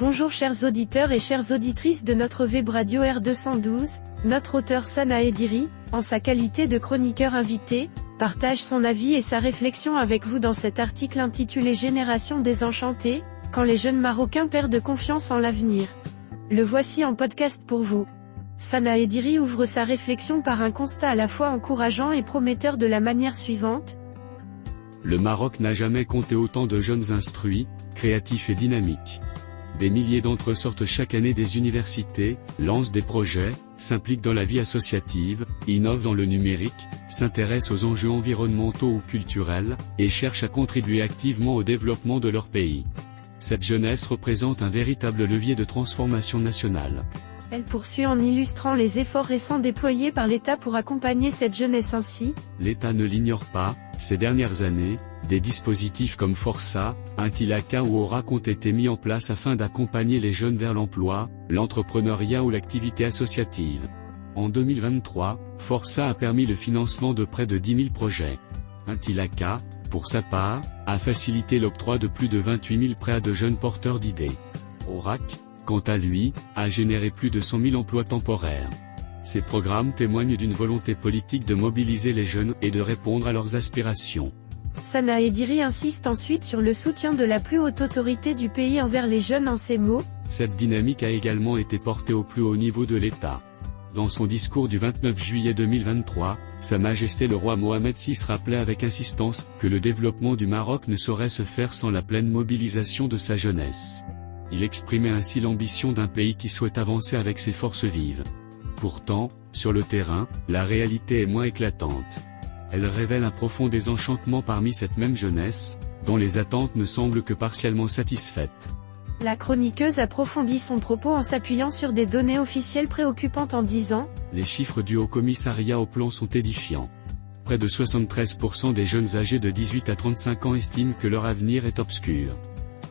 Bonjour chers auditeurs et chères auditrices de notre web radio R212, notre auteur Sana Ediri, en sa qualité de chroniqueur invité, partage son avis et sa réflexion avec vous dans cet article intitulé Génération désenchantée, quand les jeunes Marocains perdent confiance en l'avenir. Le voici en podcast pour vous. Sana Ediri ouvre sa réflexion par un constat à la fois encourageant et prometteur de la manière suivante. Le Maroc n'a jamais compté autant de jeunes instruits, créatifs et dynamiques. Des milliers d'entre eux sortent chaque année des universités, lancent des projets, s'impliquent dans la vie associative, innovent dans le numérique, s'intéressent aux enjeux environnementaux ou culturels, et cherchent à contribuer activement au développement de leur pays. Cette jeunesse représente un véritable levier de transformation nationale. Elle poursuit en illustrant les efforts récents déployés par l'État pour accompagner cette jeunesse ainsi. L'État ne l'ignore pas, ces dernières années, des dispositifs comme Força, Intilaka ou Orac ont été mis en place afin d'accompagner les jeunes vers l'emploi, l'entrepreneuriat ou l'activité associative. En 2023, Força a permis le financement de près de 10 000 projets. Intilaka, pour sa part, a facilité l'octroi de plus de 28 000 prêts à de jeunes porteurs d'idées. Orac, quant à lui, a généré plus de 100 000 emplois temporaires. Ces programmes témoignent d'une volonté politique de mobiliser les jeunes et de répondre à leurs aspirations. Sana Ediri insiste ensuite sur le soutien de la plus haute autorité du pays envers les jeunes en ces mots. Cette dynamique a également été portée au plus haut niveau de l'État. Dans son discours du 29 juillet 2023, Sa Majesté le roi Mohamed VI rappelait avec insistance que le développement du Maroc ne saurait se faire sans la pleine mobilisation de sa jeunesse. Il exprimait ainsi l'ambition d'un pays qui souhaite avancer avec ses forces vives. Pourtant, sur le terrain, la réalité est moins éclatante. Elle révèle un profond désenchantement parmi cette même jeunesse, dont les attentes ne semblent que partiellement satisfaites. La chroniqueuse approfondit son propos en s'appuyant sur des données officielles préoccupantes en disant « Les chiffres du Haut-Commissariat au plan sont édifiants. Près de 73% des jeunes âgés de 18 à 35 ans estiment que leur avenir est obscur.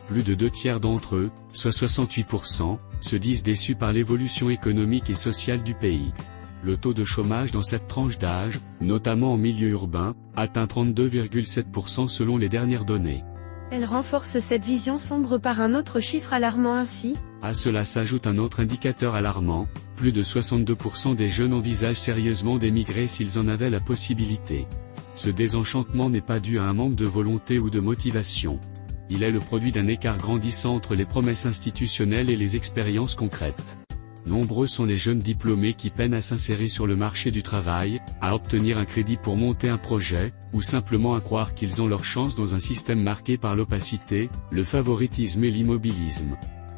Plus de 2/3 d'entre eux, soit 68%, se disent déçus par l'évolution économique et sociale du pays. Le taux de chômage dans cette tranche d'âge, notamment en milieu urbain, atteint 32,7% selon les dernières données. Elle renforce cette vision sombre par un autre chiffre alarmant ainsi. À cela s'ajoute un autre indicateur alarmant, plus de 62% des jeunes envisagent sérieusement d'émigrer s'ils en avaient la possibilité. Ce désenchantement n'est pas dû à un manque de volonté ou de motivation. Il est le produit d'un écart grandissant entre les promesses institutionnelles et les expériences concrètes. Nombreux sont les jeunes diplômés qui peinent à s'insérer sur le marché du travail, à obtenir un crédit pour monter un projet, ou simplement à croire qu'ils ont leur chance dans un système marqué par l'opacité, le favoritisme et l'immobilisme.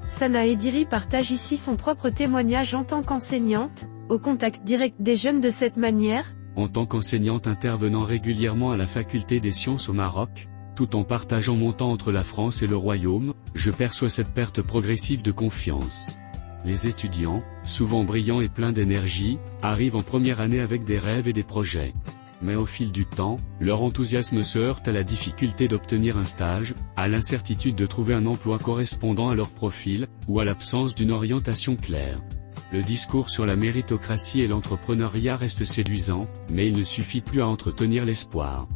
Sana Ediri partage ici son propre témoignage en tant qu'enseignante, au contact direct des jeunes de cette manière. En tant qu'enseignante intervenant régulièrement à la faculté des sciences au Maroc, tout en partageant mon temps entre la France et le Royaume, je perçois cette perte progressive de confiance. Les étudiants, souvent brillants et pleins d'énergie, arrivent en première année avec des rêves et des projets. Mais au fil du temps, leur enthousiasme se heurte à la difficulté d'obtenir un stage, à l'incertitude de trouver un emploi correspondant à leur profil, ou à l'absence d'une orientation claire. Le discours sur la méritocratie et l'entrepreneuriat reste séduisant, mais il ne suffit plus à entretenir l'espoir.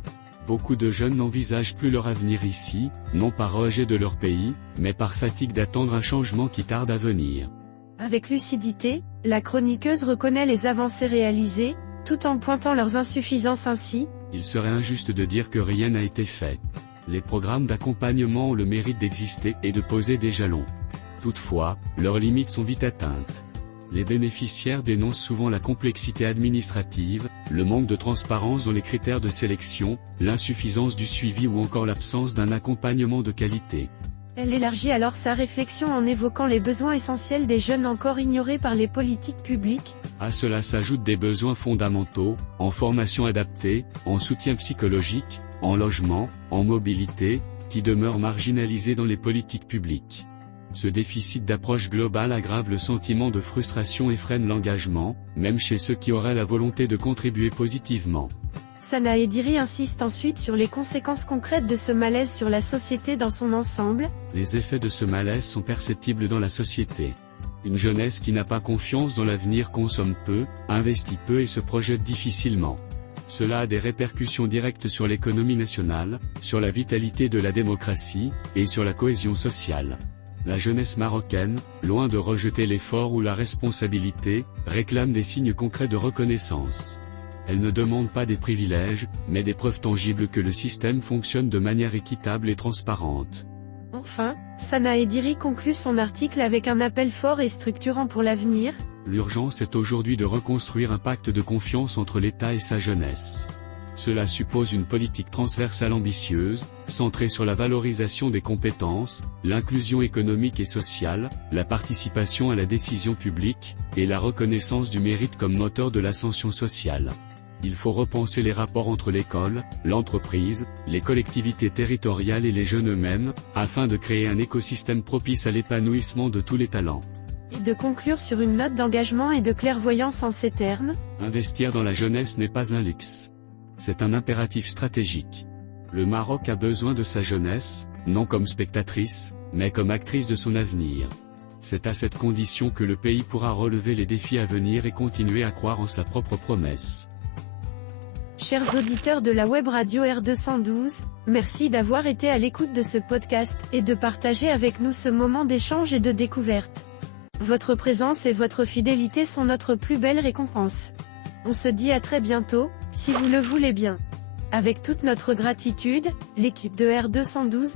Beaucoup de jeunes n'envisagent plus leur avenir ici, non par rejet de leur pays, mais par fatigue d'attendre un changement qui tarde à venir. Avec lucidité, la chroniqueuse reconnaît les avancées réalisées, tout en pointant leurs insuffisances ainsi. Il serait injuste de dire que rien n'a été fait. Les programmes d'accompagnement ont le mérite d'exister et de poser des jalons. Toutefois, leurs limites sont vite atteintes. Les bénéficiaires dénoncent souvent la complexité administrative, le manque de transparence dans les critères de sélection, l'insuffisance du suivi ou encore l'absence d'un accompagnement de qualité. Elle élargit alors sa réflexion en évoquant les besoins essentiels des jeunes encore ignorés par les politiques publiques. À cela s'ajoutent des besoins fondamentaux, en formation adaptée, en soutien psychologique, en logement, en mobilité, qui demeurent marginalisés dans les politiques publiques. Ce déficit d'approche globale aggrave le sentiment de frustration et freine l'engagement, même chez ceux qui auraient la volonté de contribuer positivement. Sana Ediri insiste ensuite sur les conséquences concrètes de ce malaise sur la société dans son ensemble. Les effets de ce malaise sont perceptibles dans la société. Une jeunesse qui n'a pas confiance dans l'avenir consomme peu, investit peu et se projette difficilement. Cela a des répercussions directes sur l'économie nationale, sur la vitalité de la démocratie, et sur la cohésion sociale. La jeunesse marocaine, loin de rejeter l'effort ou la responsabilité, réclame des signes concrets de reconnaissance. Elle ne demande pas des privilèges, mais des preuves tangibles que le système fonctionne de manière équitable et transparente. Enfin, Sana Ediri conclut son article avec un appel fort et structurant pour l'avenir. L'urgence est aujourd'hui de reconstruire un pacte de confiance entre l'État et sa jeunesse. Cela suppose une politique transversale ambitieuse, centrée sur la valorisation des compétences, l'inclusion économique et sociale, la participation à la décision publique, et la reconnaissance du mérite comme moteur de l'ascension sociale. Il faut repenser les rapports entre l'école, l'entreprise, les collectivités territoriales et les jeunes eux-mêmes, afin de créer un écosystème propice à l'épanouissement de tous les talents. Et de conclure sur une note d'engagement et de clairvoyance en ces termes. Investir dans la jeunesse n'est pas un luxe. C'est un impératif stratégique. Le Maroc a besoin de sa jeunesse, non comme spectatrice, mais comme actrice de son avenir. C'est à cette condition que le pays pourra relever les défis à venir et continuer à croire en sa propre promesse. Chers auditeurs de la web radio R212, merci d'avoir été à l'écoute de ce podcast, et de partager avec nous ce moment d'échange et de découverte. Votre présence et votre fidélité sont notre plus belle récompense. On se dit à très bientôt, si vous le voulez bien. Avec toute notre gratitude, l'équipe de R212,